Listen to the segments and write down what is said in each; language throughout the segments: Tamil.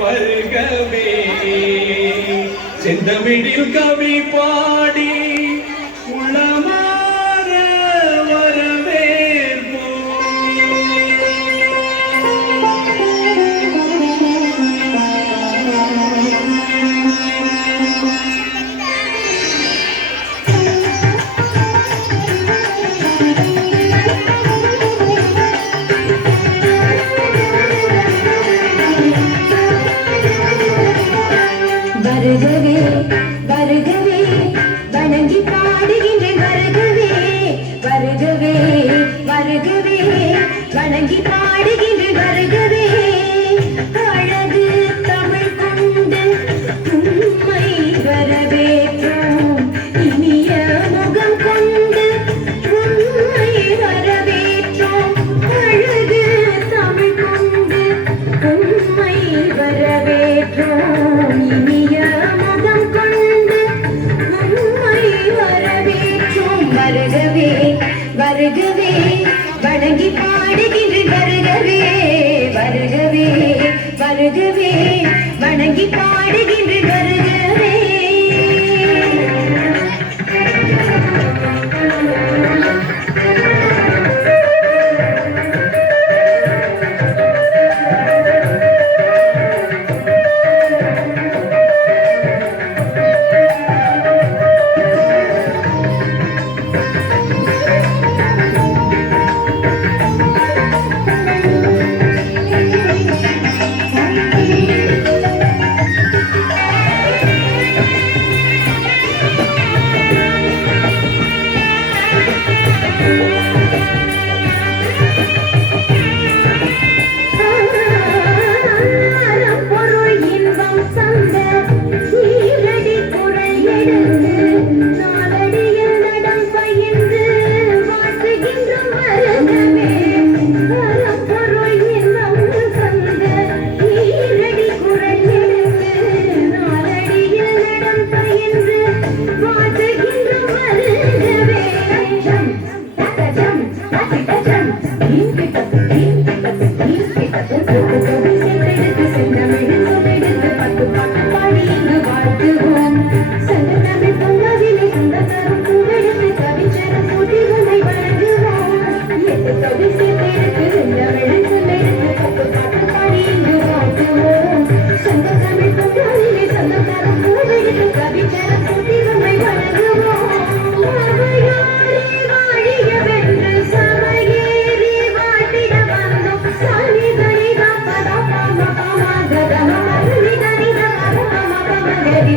வருகவே செந்தமிழில் கவி பாடி உளமாற வரவேற்போம். வருகவே வருகவே வணங்கி பாடுகின்றேன் வருகவே வருகவே வருகவே வணங்கி பாடுகின்றேன் வருகவே அழகு தமிழ் கொண்டு உண்மை வரவேற்றோம் இனிய முகம் கொண்டு உண்மை வரவேற்றோம் அழகு தமிழ் கொண்டு உண்மை வரவேற்றோம் இனிய முகம் கொண்டு உண்மை வரவேற்றோம் வருகவே வருகவே வணங்கி பாடுகின்றேன் வருகவே வருகவே வருகவே வணங்கி பாடுகின்றேன் வருகவே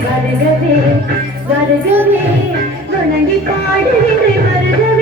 வருகவே வருகவே வணங்கி பாடுகின்றேன் வருகவே